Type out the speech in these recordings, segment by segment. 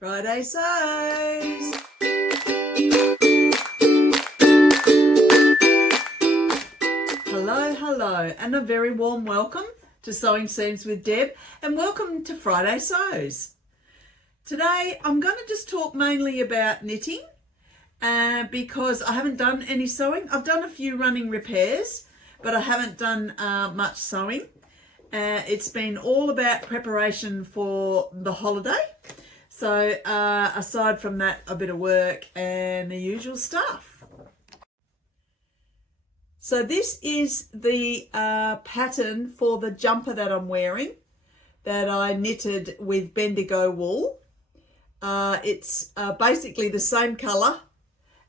Friday Sews. Hello, and a very warm welcome to Sewing Seams with Deb, and welcome to Friday Sews. Today I'm going to just talk mainly about knitting because I haven't done any sewing. I've done a few running repairs, but I haven't done much sewing. It's been all about preparation for the holiday. So aside from that, a bit of work and the usual stuff. So this is the pattern for the jumper that I'm wearing that I knitted with Bendigo wool. It's basically the same colour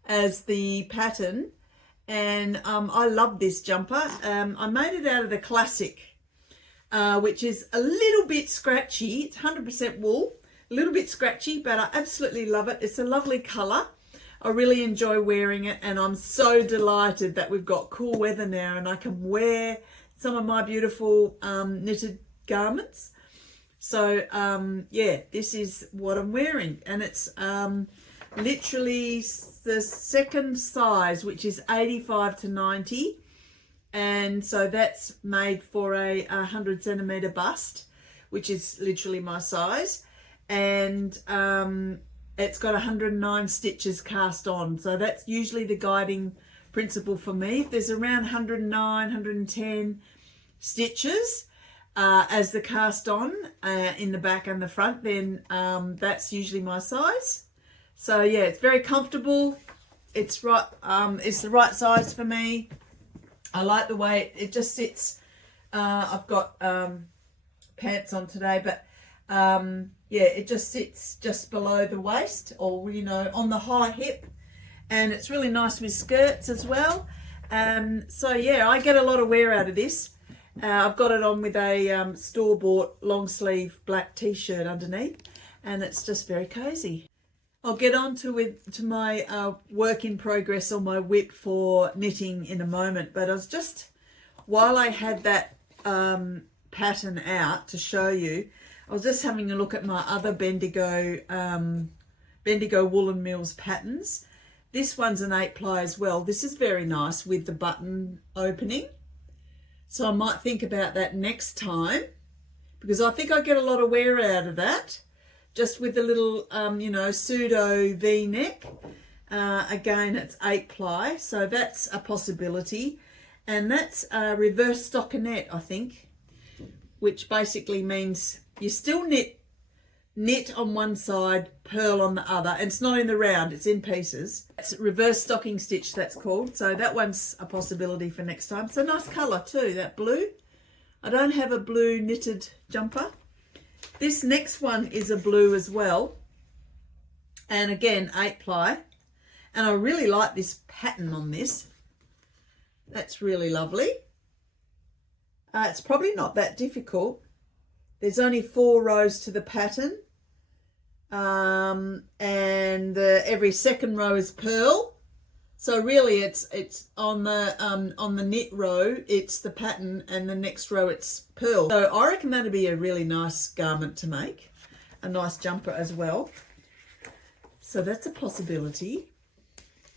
as the pattern, and I love this jumper. I made it out of the classic, which is a little bit scratchy. It's 100% wool. A little bit scratchy, but I absolutely love it. It's a lovely colour. I really enjoy wearing it, and I'm so delighted that we've got cool weather now and I can wear some of my beautiful knitted garments. So yeah, this is what I'm wearing, and it's literally the second size, which is 85 to 90, and so that's made for a 100 centimetre bust, which is literally my size. And it's got 109 stitches cast on, so that's usually the guiding principle for me. If there's around 109, 110 stitches as the cast on in the back and the front, then that's usually my size. So yeah, it's very comfortable. It's right. It's the right size for me. I like the way it just sits. I've got pants on today, but yeah, it just sits just below the waist, or on the high hip, and it's really nice with skirts as well. So yeah, I get a lot of wear out of this. I've got it on with a store-bought long sleeve black t-shirt underneath, and it's just very cozy. I'll get on to my work in progress on my whip for knitting in a moment, but I was just, while I had that pattern out to show you, I was just having a look at my other Bendigo Woolen Mills patterns. This one's an 8-ply as well. This is very nice with the button opening. So I might think about that next time, because I think I get a lot of wear out of that, just with the little, pseudo V-neck. Again, it's 8-ply, so that's a possibility. And that's a reverse stockinette, I think, which basically means you still knit on one side, purl on the other, and it's not in the round, it's in pieces. It's reverse stocking stitch, that's called. So that one's a possibility for next time. It's a nice colour too, that blue. I don't have a blue knitted jumper. This next one is a blue as well, and again 8-ply, and I really like this pattern on this. That's really lovely. It's probably not that difficult. There's only 4 rows to the pattern, and every second row is purl. So really, it's on the knit row, it's the pattern, and the next row it's purl. So I reckon that'd be a really nice garment to make, a nice jumper as well. So that's a possibility.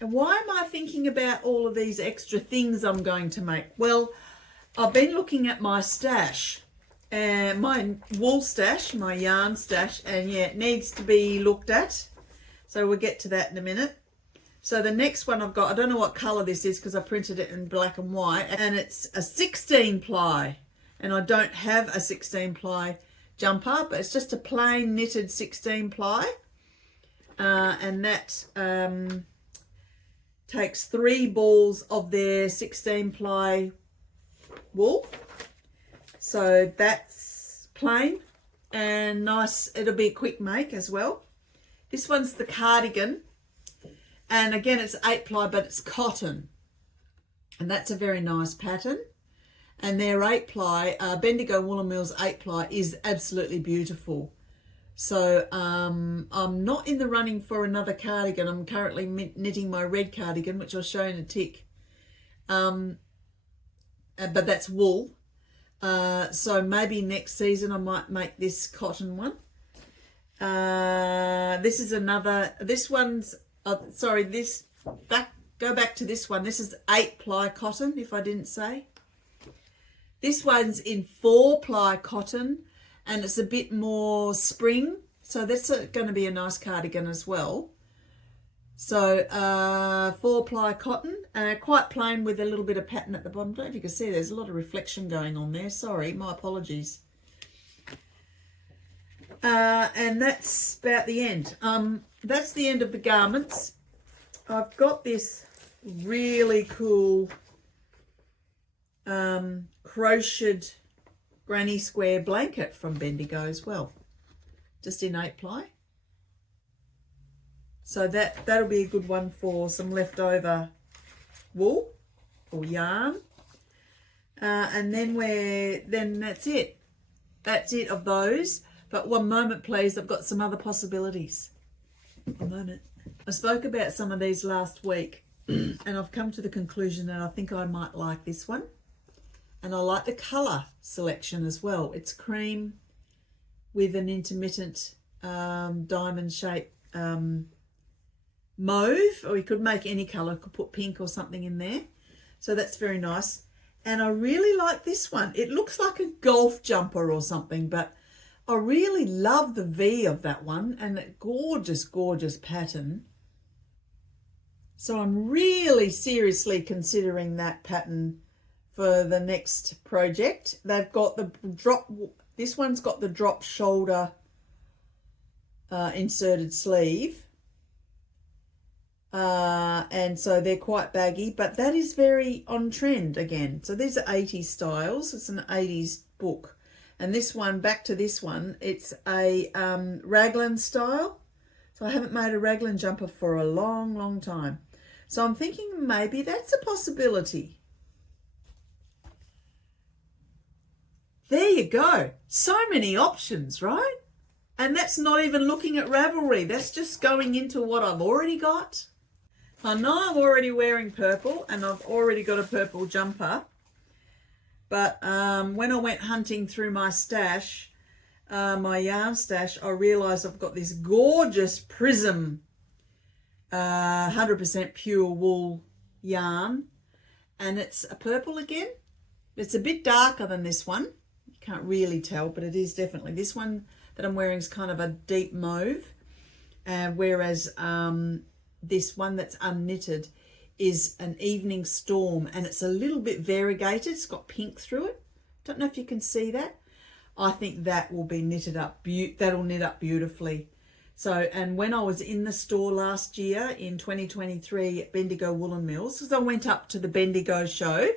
And why am I thinking about all of these extra things I'm going to make? Well, I've been looking at my stash. My wool stash, my yarn stash, and yeah, it needs to be looked at. So we'll get to that in a minute. So the next one I've got, I don't know what colour this is because I printed it in black and white, and it's a 16-ply. And I don't have a 16-ply jumper, but it's just a plain knitted 16-ply. And that takes 3 balls of their 16-ply wool. So that's plain and nice. It'll be a quick make as well. This one's the cardigan, and again it's 8-ply, but it's cotton, and that's a very nice pattern. And their 8-ply, Bendigo Woolen Mills 8-ply, is absolutely beautiful. So I'm not in the running for another cardigan. I'm currently knitting my red cardigan, which I'll show in a tick. But that's wool. So maybe next season I might make this cotton one. this is another, this one's, sorry, go back to this one. This is 8-ply cotton, if I didn't say. This one's in 4-ply cotton, and it's a bit more spring. So that's going to be a nice cardigan as well. So 4-ply cotton, quite plain with a little bit of pattern at the bottom. I don't know if you can see, there's a lot of reflection going on there. Sorry, my apologies. And that's about the end. That's the end of the garments. I've got this really cool crocheted granny square blanket from Bendigo as well, just in 8-ply. So that'll be a good one for some leftover wool or yarn. And then that's it. That's it of those. But one moment, please. I've got some other possibilities. One moment. I spoke about some of these last week, and I've come to the conclusion that I think I might like this one. And I like the colour selection as well. It's cream with an intermittent diamond shape mauve, or you could make any colour, could put pink or something in there. So that's very nice. And I really like this one. It looks like a golf jumper or something, but I really love the V of that one, and that gorgeous, gorgeous pattern. So I'm really seriously considering that pattern for the next project. They've got the drop, this one's got the drop shoulder inserted sleeve. And so they're quite baggy, but that is very on trend again. So these are 80s styles. It's an 80s book. And this one, back to this one, it's a raglan style. So I haven't made a raglan jumper for a long, long time. So I'm thinking maybe that's a possibility. There you go. So many options, right? And that's not even looking at Ravelry. That's just going into what I've already got. I know I'm already wearing purple, and I've already got a purple jumper. But when I went hunting through my stash, my yarn stash, I realised I've got this gorgeous Prism 100% pure wool yarn. And it's a purple again. It's a bit darker than this one. You can't really tell, but it is definitely. This one that I'm wearing is kind of a deep mauve. Whereas this one that's unknitted is an Evening Storm, and it's a little bit variegated. It's got pink through it. Don't know if you can see that. I think that will be knitted up. That'll knit up beautifully. So, and when I was in the store last year in 2023 at Bendigo Woolen Mills, because I went up to the Bendigo show,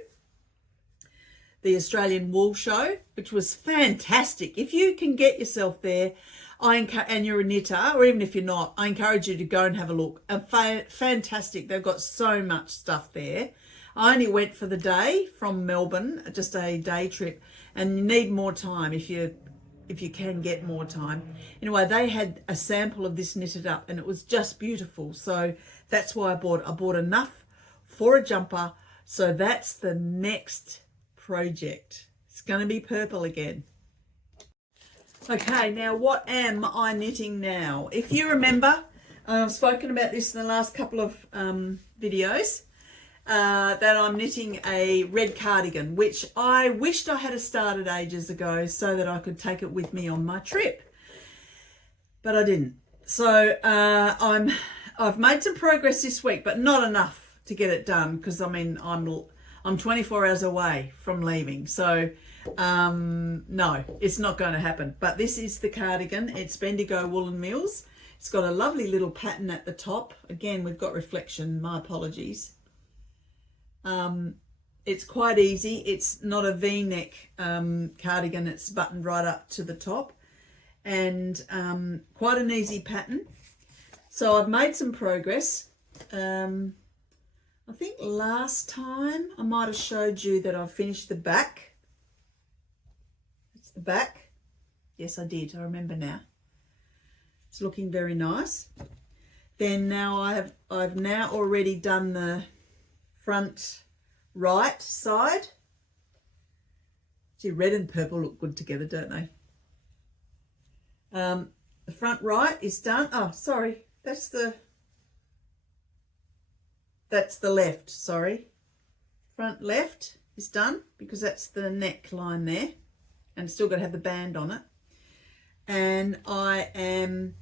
the Australian Wool Show, which was fantastic. If you can get yourself there, and you're a knitter, or even if you're not, I encourage you to go and have a look. Fantastic. They've got so much stuff there. I only went for the day from Melbourne, just a day trip, and you need more time if you can get more time. Anyway, they had a sample of this knitted up, and it was just beautiful. So that's why I bought enough for a jumper. So that's the next project. It's going to be purple again. Okay, now what am I knitting now? If you remember, I've spoken about this in the last couple of videos, that I'm knitting a red cardigan, which I wished I had started ages ago so that I could take it with me on my trip, but I didn't. So I've made some progress this week, but not enough to get it done, because I mean I'm 24 hours away from leaving, so no, it's not going to happen. But this is the cardigan. It's Bendigo Woolen Mills. It's got a lovely little pattern at the top. Again, we've got reflection. My apologies. It's quite easy. It's not a V-neck cardigan. It's buttoned right up to the top, and quite an easy pattern. So I've made some progress. I think last time I might have showed you that I've finished the back. It's the back. Yes, I did. I remember now. It's looking very nice. Then now I've now already done the front right side. See, red and purple look good together, don't they? the front right is done. Oh, sorry, that's the left, sorry. Front left is done because that's the neckline there, and still got to have the band on it. And I am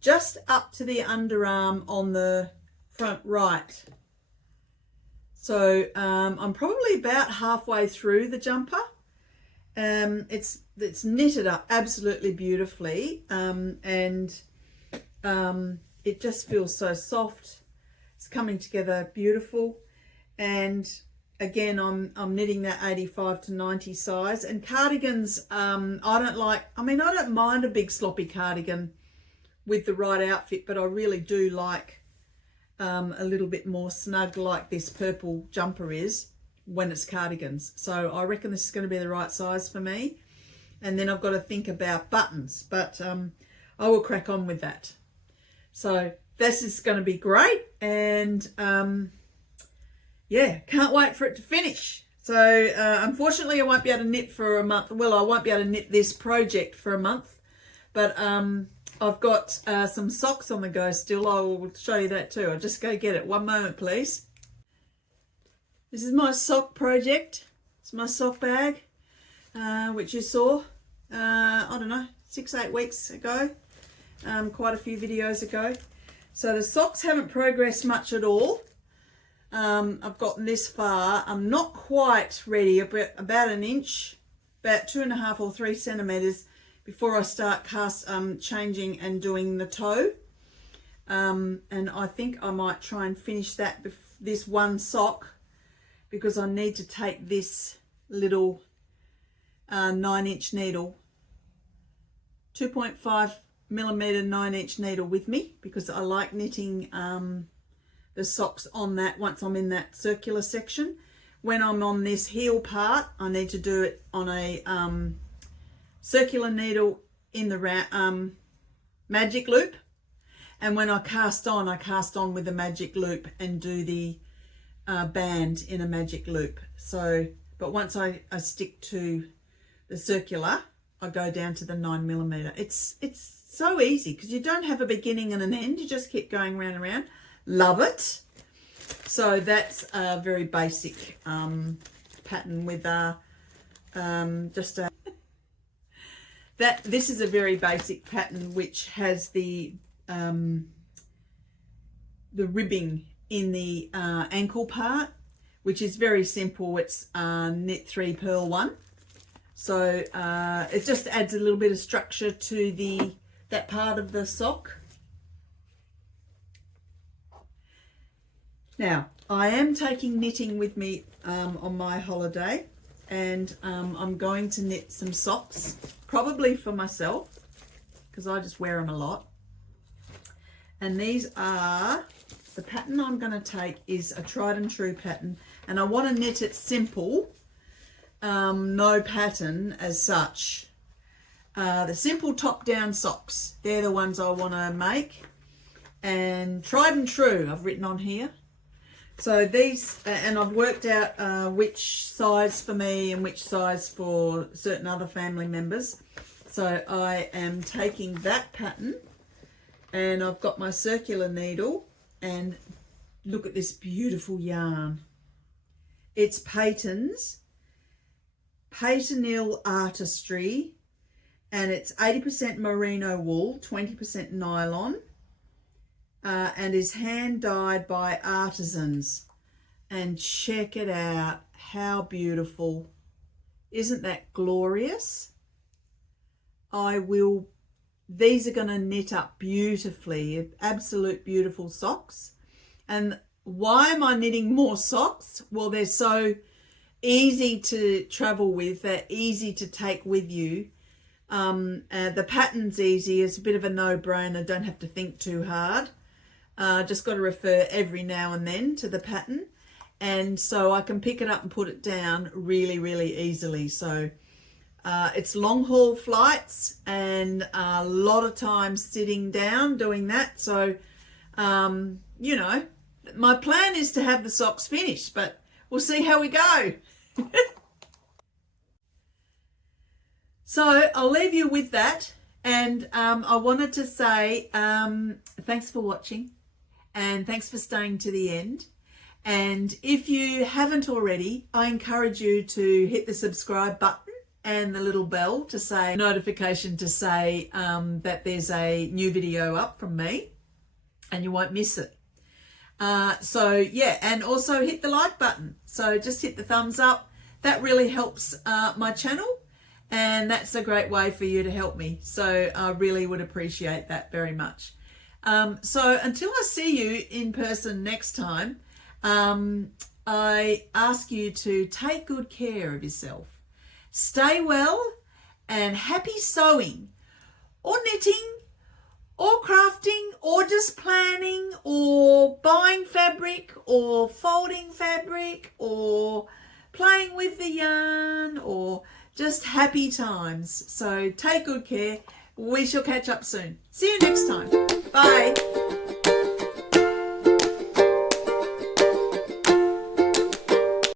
just up to the underarm on the front right. So I'm probably about halfway through the jumper. It's knitted up absolutely beautifully, and it just feels so soft. It's coming together beautiful. And again, I'm knitting that 85 to 90 size. And cardigans, I don't mind a big sloppy cardigan with the right outfit, but I really do like a little bit more snug like this purple jumper is when it's cardigans. So I reckon this is going to be the right size for me. And then I've got to think about buttons, but I will crack on with that. So this is going to be great, and yeah, can't wait for it to finish. So unfortunately I won't be able to knit for a month. Well, I won't be able to knit this project for a month, but I've got some socks on the go still. I will show you that too. I'll just go get it. One moment, please. This is my sock project. It's my sock bag, which you saw, I don't know, 6-8 weeks ago, quite a few videos ago. So the socks haven't progressed much at all. I've gotten this far. I'm not quite ready, about an inch, about 2.5 or 3 centimeters before I start changing and doing the toe. And I think I might try and finish that, this one sock, because I need to take this little 9-inch needle, 2.5 millimeter 9-inch needle with me, because I like knitting the socks on that once I'm in that circular section. When I'm on this heel part, I need to do it on a circular needle in the magic loop, and when I cast on with the magic loop and do the band in a magic loop. So, but once I stick to the circular, I go down to the 9 millimeter. It's so easy because you don't have a beginning and an end. You just keep going round and round. Love it. So that's a very basic pattern with this is a very basic pattern which has the ribbing in the ankle part, which is very simple. It's knit 3, purl 1. So it just adds a little bit of structure to that part of the sock. Now, I am taking knitting with me on my holiday, and I'm going to knit some socks, probably for myself, because I just wear them a lot. And these are, the pattern I'm going to take is a tried and true pattern, and I want to knit it simple, no pattern as such. The simple top-down socks, they're the ones I want to make, and tried and true I've written on here. So these, and I've worked out which size for me and which size for certain other family members. So I am taking that pattern, and I've got my circular needle, and look at this beautiful yarn. It's Peyton's Peytonil Artistry, and it's 80% merino wool, 20% nylon. And is hand dyed by artisans, and check it out, how beautiful. Isn't that glorious? These are going to knit up beautifully, absolute beautiful socks. And why am I knitting more socks? Well, they're so easy to travel with, they're easy to take with you. The pattern's easy, it's a bit of a no-brainer, don't have to think too hard. Just got to refer every now and then to the pattern, and so I can pick it up and put it down really, really easily. So it's long haul flights and a lot of time sitting down doing that. So, you know, my plan is to have the socks finished, but we'll see how we go. So I'll leave you with that, And I wanted to say thanks for watching and thanks for staying to the end. And if you haven't already, I encourage you to hit the subscribe button and the little bell to say notification to say that there's a new video up from me and you won't miss it. So yeah, and also hit the like button. So just hit the thumbs up. That really helps my channel, and that's a great way for you to help me. So I really would appreciate that very much. So until I see you in person next time, I ask you to take good care of yourself. Stay well and happy sewing or knitting or crafting or just planning or buying fabric or folding fabric or playing with the yarn or just happy times. So take good care. We shall catch up soon. See you next time. Bye.